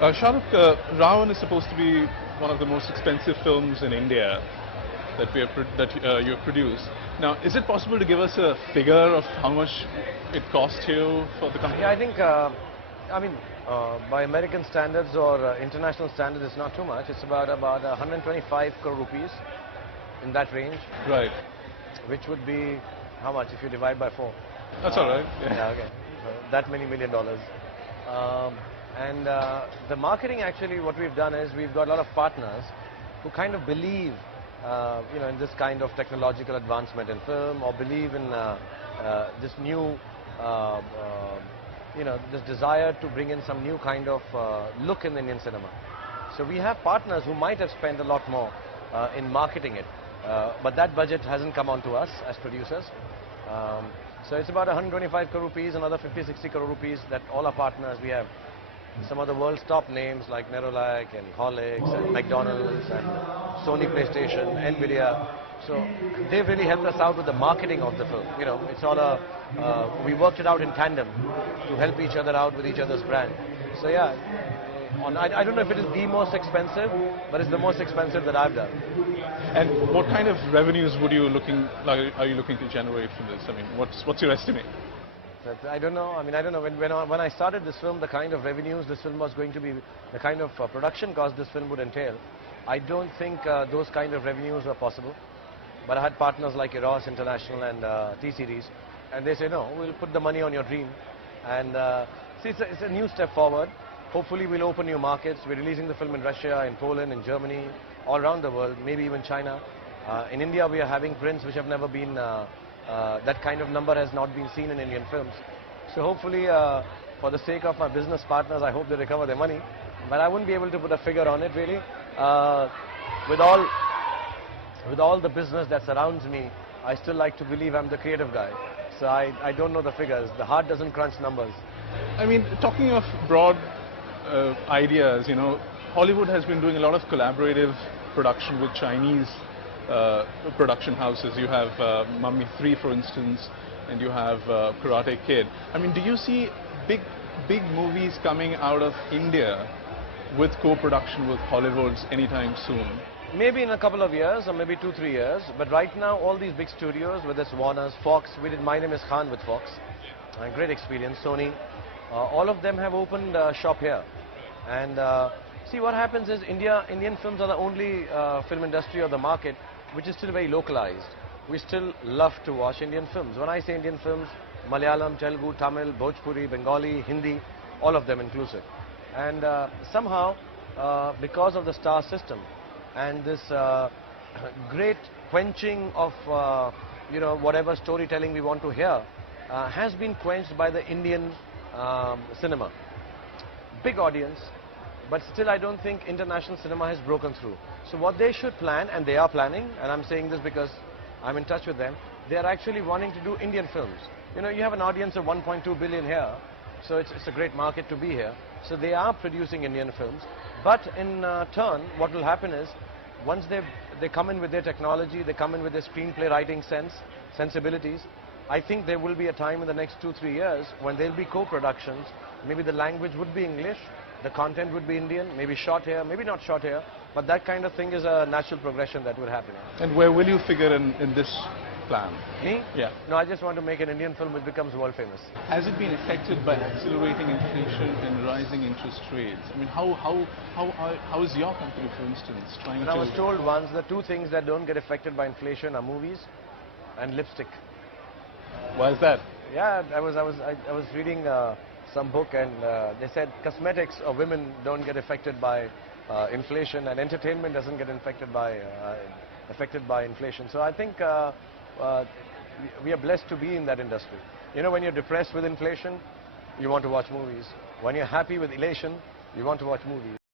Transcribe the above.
Shahrukh, RaOne is supposed to be one of the most expensive films in India that you have produced. Now, is it possible to give us a figure of how much it cost you for the company? Yeah, I think, by American standards or international standards, it's not too much. It's about 125 crore rupees, in that range. Right. Which would be how much if you divide by 4? That's all right. Yeah, okay. So that many $1 million. The marketing, actually, what we've done is we've got a lot of partners who kind of believe, in this kind of technological advancement in film, or believe in this new, this desire to bring in some new kind of look in Indian cinema. So we have partners who might have spent a lot more in marketing it, but that budget hasn't come on to us as producers. So it's about 125 crore rupees, another 50-60 crore rupees that all our partners we have. Some of the world's top names like Nerolac and Horlicks and McDonald's and Sony PlayStation, Nvidia. So they've really helped us out with the marketing of the film. It's all we worked it out in tandem to help each other out with each other's brand. So yeah, I don't know if it is the most expensive, but it's the most expensive that I've done. And what kind of revenues are you looking to generate from this? I mean, what's your estimate? I don't know. I don't know. When I started this film, the kind of revenues this film was going to be, the kind of production cost this film would entail, I don't think those kind of revenues were possible. But I had partners like Eros International and T-Series, and they say, no, we'll put the money on your dream. And see, it's a new step forward. Hopefully, we'll open new markets. We're releasing the film in Russia, in Poland, in Germany, all around the world, maybe even China. In India, we are having prints which have never been, that kind of number has not been seen in Indian films. So hopefully, for the sake of my business partners, I hope they recover their money. But I wouldn't be able to put a figure on it, really. With all the business that surrounds me, I still like to believe I'm the creative guy. So I don't know the figures. The heart doesn't crunch numbers. I mean, talking of broad ideas, Hollywood has been doing a lot of collaborative production with Chinese production houses. You have Mummy 3, for instance, and you have Karate Kid. I mean, do you see big movies coming out of India with co-production with Hollywoods anytime soon? Maybe in a couple of years, or maybe 2-3 years. But right now, all these big studios, whether it's Warner's, Fox, we did My Name is Khan with Fox. Great experience. Sony. All of them have opened shop here. And see, what happens is Indian films are the only film industry or the market which is still very localized. We still love to watch Indian films. When I say Indian films, Malayalam, Telugu, Tamil, Bhojpuri, Bengali, Hindi, all of them inclusive. And somehow, because of the star system and this great quenching of whatever storytelling we want to hear has been quenched by the Indian cinema. Big audience, but still I don't think international cinema has broken through. So what they should plan, and they are planning, and I'm saying this because I'm in touch with them, they are actually wanting to do Indian films. You have an audience of 1.2 billion here, so it's a great market to be here. So they are producing Indian films, but in turn, what will happen is, once they come in with their technology, they come in with their screenplay writing sensibilities, I think there will be a time in the next 2-3 years when there will be co-productions. Maybe the language would be English, the content would be Indian, maybe shot here, maybe not shot here, but that kind of thing is a natural progression that will happen. And where will you figure in this plan? Me? Yeah. No, I just want to make an Indian film which becomes world famous. Has it been affected by accelerating inflation and rising interest rates? I mean, how is your company, for instance, trying to... I was told once the two things that don't get affected by inflation are movies and lipstick. Why is that? Yeah, I was reading some book, and they said cosmetics of women don't get affected by inflation, and entertainment doesn't get affected by inflation. So I think we are blessed to be in that industry. When you're depressed with inflation, you want to watch movies. When you're happy with elation, you want to watch movies.